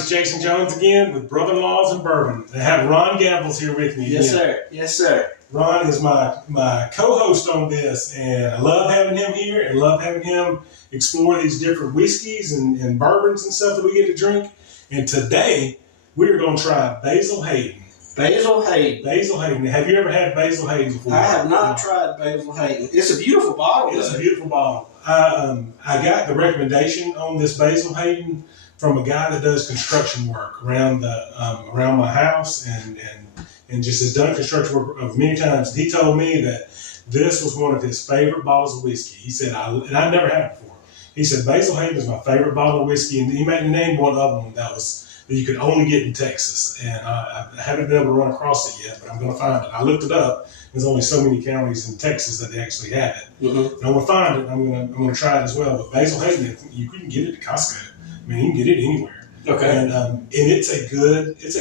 It's Jason Jones again with Brother-in-Laws and Bourbon. I have Ron Gambles here with me. Yes, sir. Yes, sir. Ron is my co-host on this, and I love having him here and love having him explore these different whiskeys and bourbons and stuff that we get to drink. And today, we're going to try Basil Hayden. Basil Hayden. Basil Hayden. Have you ever had Basil Hayden before? I have not tried Basil Hayden. It's a beautiful bottle. It's a beautiful bottle. I got the recommendation on this Basil Hayden from a guy that does construction work around my house and just has done construction work of many times. He told me that this was one of his favorite bottles of whiskey. He said, and I've never had it before. He said Basil Hayden is my favorite bottle of whiskey, and he made name one other one that you could only get in Texas, and I haven't been able to run across it yet, but I'm going to find it. I looked it up. There's only so many counties in Texas that they actually have it. Mm-hmm. And I'm going to find it. I'm going to try it as well. But Basil Hayden, you can get it at Costco. I mean, you can get it anywhere. Okay. And it's a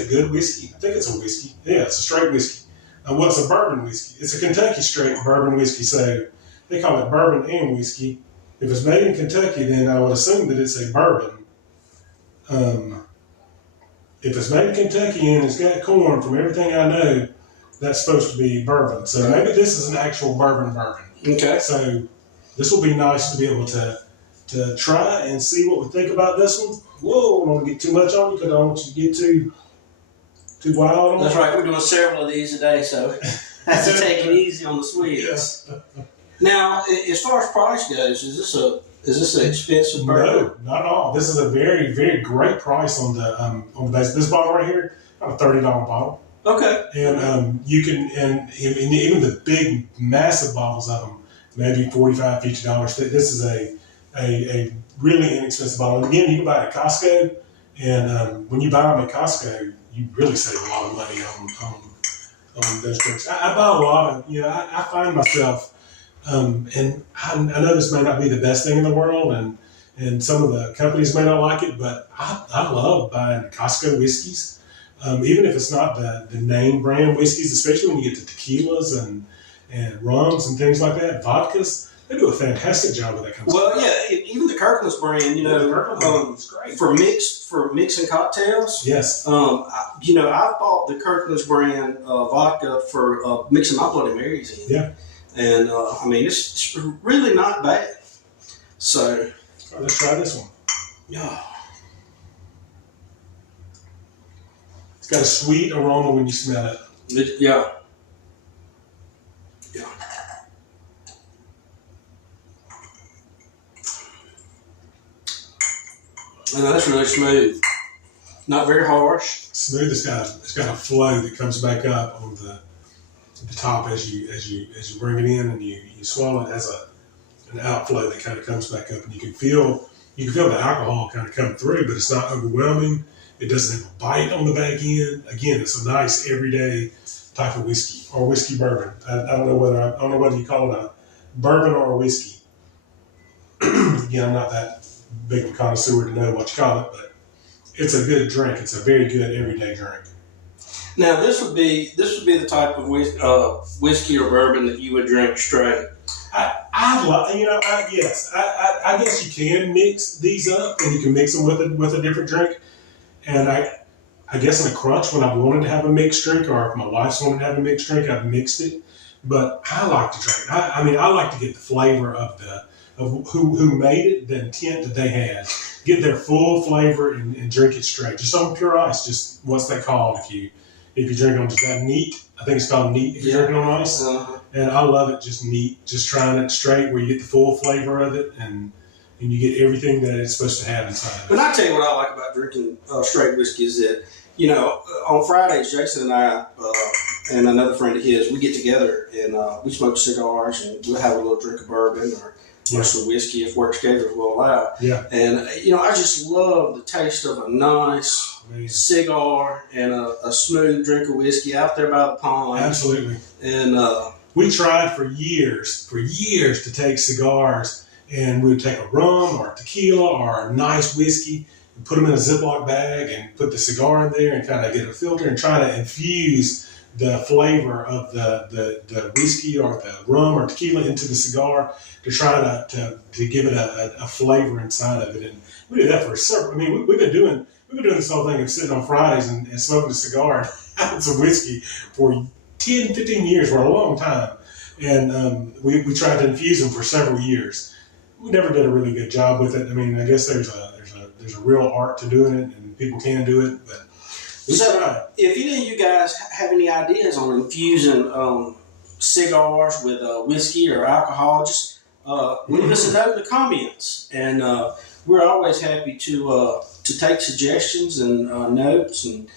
good whiskey. I think it's a whiskey. Yeah, it's a straight whiskey. It's a bourbon whiskey. It's a Kentucky straight bourbon whiskey. So they call it bourbon and whiskey. If it's made in Kentucky, then I would assume that it's a bourbon. If it's made in Kentucky and it's got corn, from everything I know, that's supposed to be bourbon. So maybe this is an actual bourbon. Okay. So this will be nice to be able to try and see what we think about this one. Whoa, I don't want to get too much on you because I don't want you to get too wild on it. That's right. We're doing several of these today, so have to take it easy on the sweets. Yeah. Now, as far as price goes, is this an expensive bourbon? No, not at all. This is a very, very great price on the base. This bottle right here, about a $30 bottle. Okay. And you can, and even the big, massive bottles of them, maybe $45, $50. This is a really inexpensive bottle. And again, you can buy it at Costco, and when you buy them at Costco, you really save a lot of money on those drinks. I buy a lot of, I find myself, and I know this may not be the best thing in the world, and some of the companies may not like it, but I love buying Costco whiskeys. Even if it's not the name brand whiskeys, especially when you get to tequilas and rums and things like that, vodkas, they do a fantastic job with that kind of stuff. Well, yeah, even the Kirkland's brand, it's great for mixing cocktails. Yes. I bought the Kirkland's brand vodka for mixing my Bloody Marys in. Yeah. And it's really not bad. So let's try this one. Yeah. It's got a sweet aroma when you smell it. Yeah. And that's really smooth. Not very harsh. Smooth. It's got a flow that comes back up on the top as you bring it in and you swallow it. It has an outflow that kind of comes back up, and you can feel the alcohol kind of come through, but it's not overwhelming. It doesn't have a bite on the back end. Again, it's a nice everyday type of whiskey or whiskey bourbon. I don't know whether you call it a bourbon or a whiskey. Again, I'm not that big of a connoisseur to know what you call it, but it's a good drink. It's a very good everyday drink. Now, this would be the type of whiskey or bourbon that you would drink straight. Yes. I guess you can mix these up, and you can mix them with a different drink. And I guess in a crunch, when I've wanted to have a mixed drink, or if my wife's wanted to have a mixed drink, I've mixed it. But I like to drink. I like to get the flavor of who made it, the intent that they had. Get their full flavor and drink it straight, just on pure ice. Just what's that called if you drink on just that neat? I think it's called neat if you're drinking on ice. And I love it just neat, just trying it straight where you get the full flavor of it and you get everything that it's supposed to have inside of it. But I tell you what I like about drinking straight whiskey is that, on Fridays, Jason and I and another friend of his, we get together and we smoke cigars and we'll have a little drink of bourbon or some whiskey if work schedules will allow. Yeah. And, I just love the taste of a nice cigar and a smooth drink of whiskey out there by the pond. Absolutely. And we tried for years to take cigars, and we would take a rum or a tequila or a nice whiskey and put them in a Ziploc bag and put the cigar in there and kind of get a filter and try to infuse the flavor of the whiskey or the rum or tequila into the cigar to try to give it a flavor inside of it. And we did that for several. We've been we've been doing this whole thing of sitting on Fridays and smoking a cigar and having some whiskey for 10, 15 years, for a long time. And we tried to infuse them for several years. We never did a really good job with it. I mean, I guess there's a real art to doing it, and people can do it, but we tried. If any of you guys have any ideas on infusing cigars with whiskey or alcohol, just leave us a note in the comments, and we're always happy to take suggestions and notes, and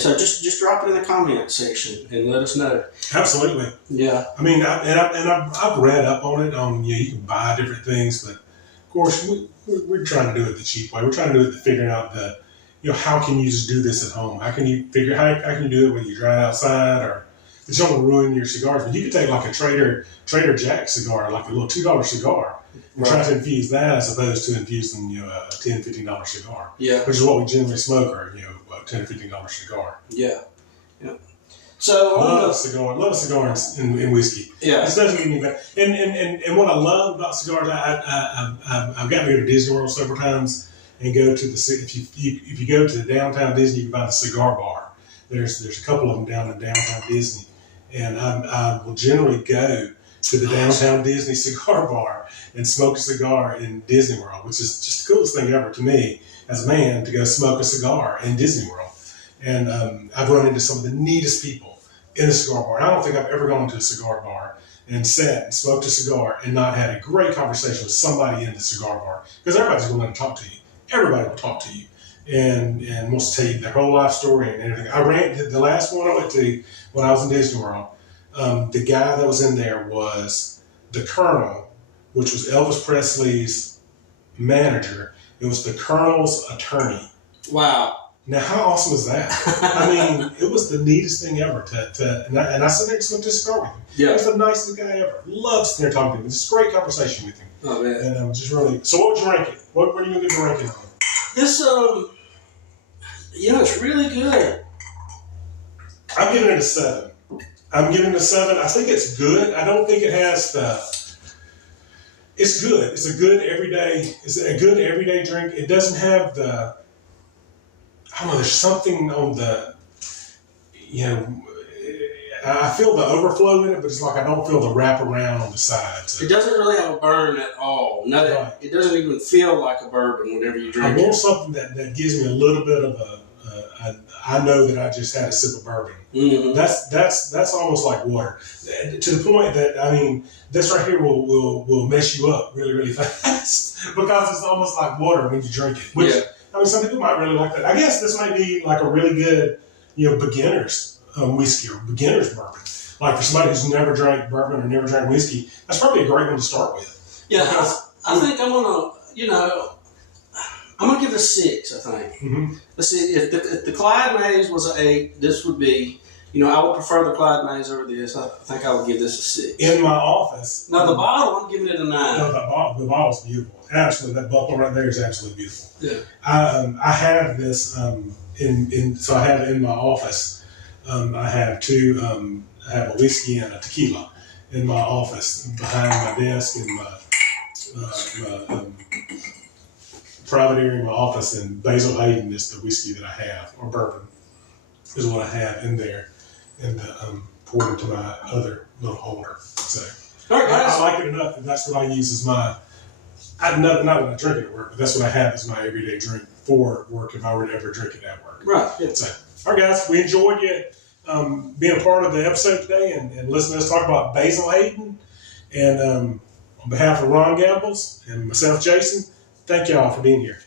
so just drop it in the comment section and let us know. Absolutely. Yeah. I mean, I've read up on it. You can buy different things, but of course we're trying to do it the cheap way. We're trying to do it figuring out how can you just do this at home? How can you do it when you dry it outside, or it's not going to ruin your cigars? But you could take like a Trader Jack cigar, like a little $2 cigar, and try to infuse that as opposed to infusing a $10, $15 cigar. Yeah. Which is what we generally smoke, or a $10 or $15 cigar. Yeah. Yeah. So love a cigar in whiskey. Yeah. This doesn't mean that. And what I love about cigars, I've gotten to go to Disney World several times and go to if you go to the downtown Disney, you can find a cigar bar. There's a couple of them down in downtown Disney, and I will generally go to the downtown Disney cigar bar and smoke a cigar in Disney World, which is just the coolest thing ever to me as a man, to go smoke a cigar in Disney World. And I've run into some of the neatest people in the cigar bar. And I don't think I've ever gone to a cigar bar and sat and smoked a cigar and not had a great conversation with somebody in the cigar bar, because everybody's going to talk to you. Everybody will talk to you and wants to tell you their whole life story and everything. The last one I went to when I was in Disney World, the guy that was in there was the Colonel, which was Elvis Presley's manager. It was the Colonel's attorney. Wow. Now, how awesome is that? I mean, it was the neatest thing ever. And I sat there and smoked a cigar with him. Yeah. He was the nicest guy ever. Loved sitting there talking to him. It's a great conversation with him. Oh, man. And just really. So, what would you rank it? What are you going to give the ranking on? This, it's really good. I'm giving it a 7. I think it's good. I don't think it has the. It's good. It's a good everyday drink. It doesn't have the. I don't know. There's something on the. I feel the overflow in it, but it's like I don't feel the wraparound on the sides. It doesn't really have a burn at all. No, right. It doesn't even feel like a bourbon whenever you drink it. I want something that gives me a little bit of I know that I just had a sip of bourbon. Mm-hmm. That's almost like water, to the point that this right here will mess you up really, really fast because it's almost like water when you drink it. Which some people might really like that. I guess this might be like a really good beginner's whiskey or beginner's bourbon. Like for somebody who's never drank bourbon or never drank whiskey, that's probably a great one to start with. Yeah, I think I'm gonna give it a 6. I think. Mm-hmm. Let's see, if the Clyde Mays was an 8, this would be. I would prefer the Clyde Mays over this. I think I would give this a 6. In my office. Now the bottle, I'm giving it a 9. No, the bottle's beautiful. Absolutely, that bottle right there is absolutely beautiful. Yeah. I have this so I have it in my office. I have two. I have a whiskey and a tequila in my office behind my desk in my private area in my office. And Basil Hayden is the whiskey that I have, or bourbon is what I have in there, and poured into my other little holder. So all right, guys. I like it enough that that's what I use as my. Not that I drink it at work, but that's what I have as my everyday drink for work if I were to ever drink it at work. Right. Yeah. So, all right, guys, we enjoyed you being a part of the episode today and listening to us talk about Basil Hayden. And on behalf of Ron Gambles and myself, Jason, thank y'all for being here.